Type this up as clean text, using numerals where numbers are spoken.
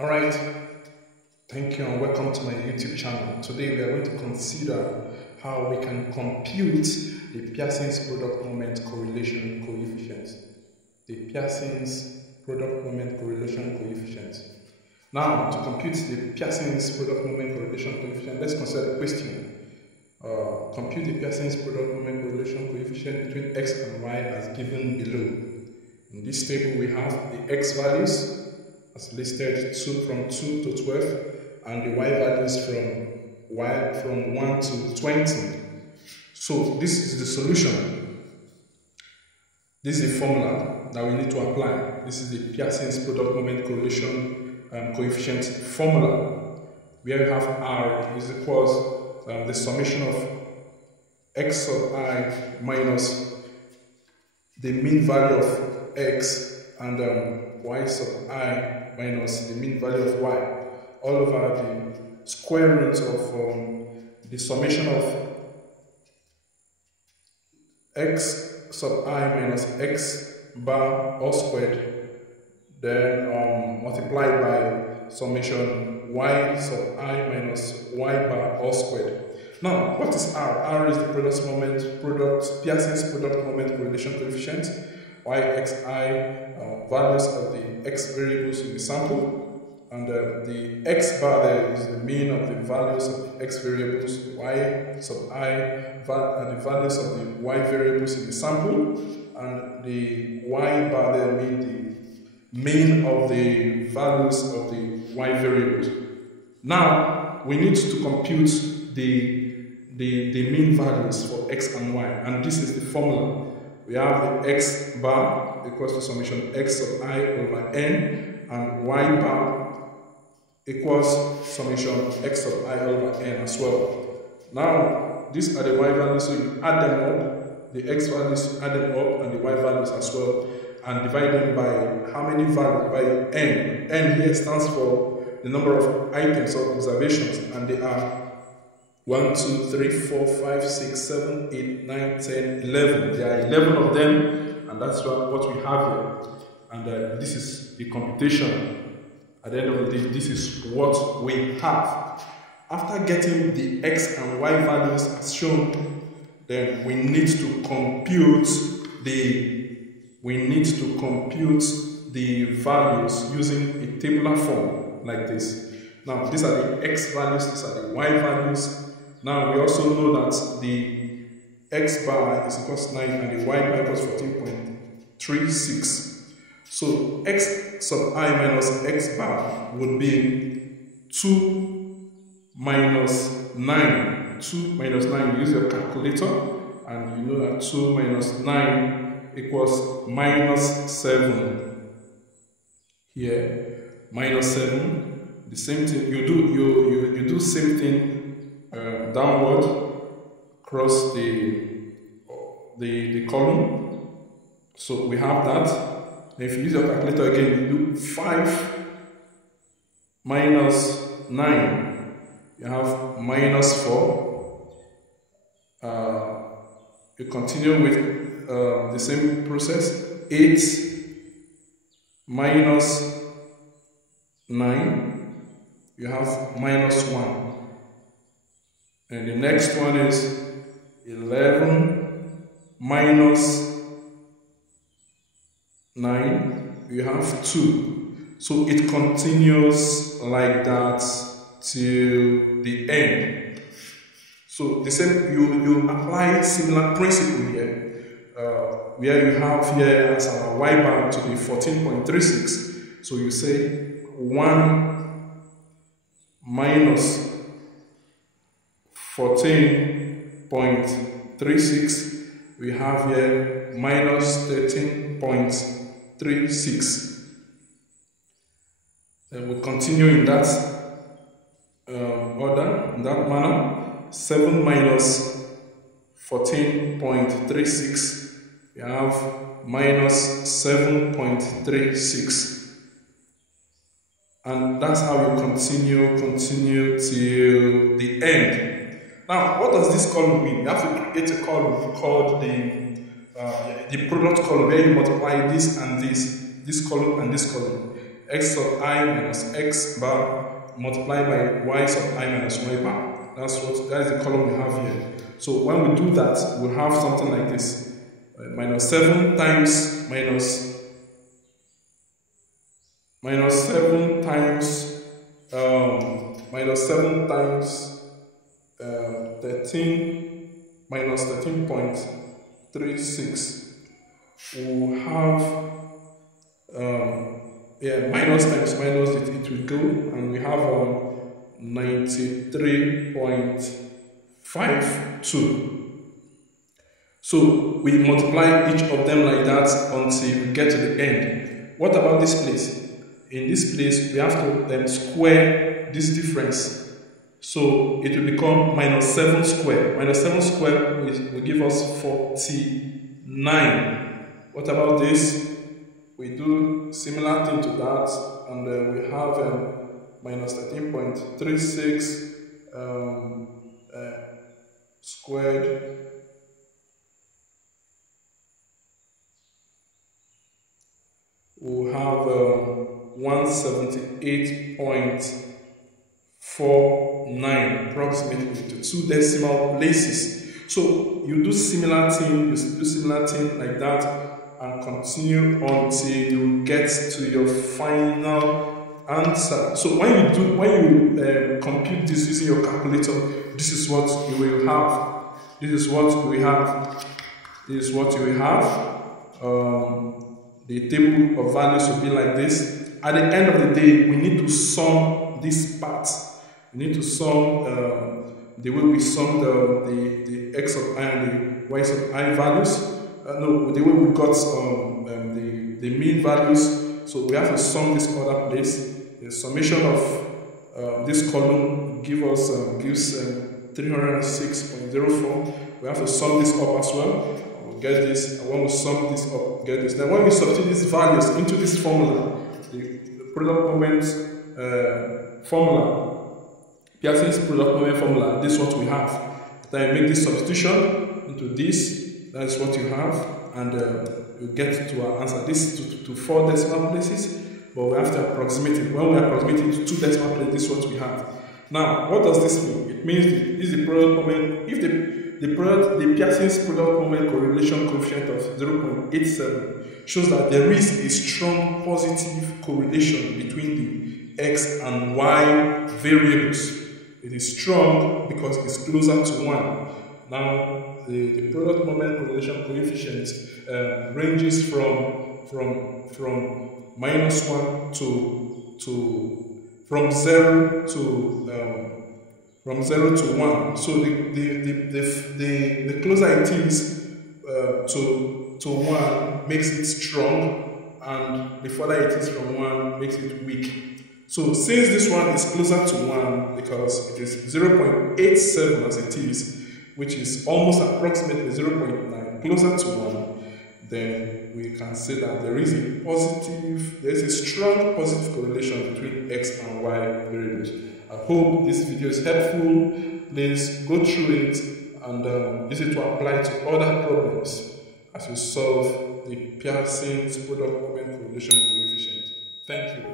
Alright, thank you and welcome to my YouTube channel. Today we are going to consider how we can compute the Pearson's product moment correlation coefficient. The Pearson's product moment correlation coefficient. Now, to compute the Pearson's product moment correlation coefficient, let's consider the question. Compute the Pearson's product moment correlation coefficient between x and y as given below. In this table we have the x values as listed from 2 to 12 and the y values from 1 to 20. So this is the solution. This is the formula that we need to apply. This is the Pearson's product moment correlation coefficient formula, where we have R is equals the summation of x sub I minus the mean value of x and y sub I minus the mean value of y, all over the square root of the summation of x sub I minus x bar all squared, then multiplied by summation y sub I minus y bar all squared. Now, what is R? R is the Pearson's product moment correlation coefficient. Yxi values of the x variables in the sample, and the x bar there is the mean of the values of the x variables, y sub I the values of the y variables in the sample, and the y bar there mean the mean of the values of the y variables. Now we need to compute the mean values for x and y, and this is the formula. We have the x bar equals to summation x sub I over n, and y bar equals summation x sub I over n as well. Now, these are the y values, so you add them up, the x values, add them up, and the y values as well, and divide them by how many values? By n. N here stands for the number of items or observations, and they are 1, 2, 3, 4, 5, 6, 7, 8, 9, 10, 11. There are 11 of them, and that's what we have here. And this is the computation. At the end of the day, this is what we have. After getting the x and y values as shown, then we need to compute the values using a tabular form like this. Now, these are the x values, these are the y values. Now, we also know that the x bar is equals to 9 and the y bar equals 14.36. So, x sub I minus x bar would be 2 minus 9. 2 minus 9, you use your calculator, and you know that 2 minus 9 equals minus 7. Here, minus 7. The same thing, you do same thing downward across the column. So we have that. If you use your calculator again, you do 5 minus 9. You have minus 4. You continue with the same process. 8 minus 9. You have minus 1. And the next one is 11 minus 9, you have 2. So it continues like that till the end. So the same, you apply similar principle here, where you have here as our y bar to be 14.36. So you say 1 minus 14.36, we have here minus 13.36. Then we continue in that order, in that manner. 7 minus 14.36, we have minus 7.36. And that's how you continue till the end. Now, what does this column mean? You have to create a column called the product column, where you multiply this and this column and this column. x sub I minus x bar multiplied by y sub I minus y bar. That is the column we have here. So when we do that, we'll have something like this. Minus 7 times minus 7 times 13 minus 13.36. We'll have minus times minus, it will go, and we have 93.52. So we multiply each of them like that until we get to the end. What about this place? In this place, we have to square this difference. So it will become minus 7 squared. Minus 7 squared will give us 49. What about this? We do similar thing to that, and we have minus 13.36 squared. We'll have 178.49 approximately to 2 decimal places. So you do similar thing, like that, and continue until you get to your final answer. So when you compute this using your calculator, this is what you will have. The table of values will be like this. At the end of the day, we need to sum these parts. We need to sum the way we sum the x of I and the y of I values. The way we got the mean values. So we have to sum this other place. The summation of this column gives 306.04. We have to sum this up as well. Get this, and when we sum this up, get this. Now when we substitute these values into this formula, the product moment formula, Pearson's product moment formula, this is what we have. Then you make this substitution into this, that's what you have, and you get to our answer. This is to 4 decimal places, but we have to approximate it. When we approximate it to 2 decimal places, this is what we have. Now, what does this mean? It means this is the product moment. If the Pearson's product moment correlation coefficient of 0.87 shows that there is a strong positive correlation between the x and y variables. It is strong because it's closer to 1. Now, the product moment correlation coefficient ranges from minus 1 from 0 to 1. So the closer it is to 1 makes it strong, and the further it is from 1 makes it weak. So since this one is closer to 1, because it is 0.87 as it is, which is almost approximately 0.9, closer to 1, then we can say that there is a strong positive correlation between x and y variables. I hope this video is helpful. Please go through it and use it to apply to other problems as you solve the Pearson's product moment correlation coefficient. Thank you.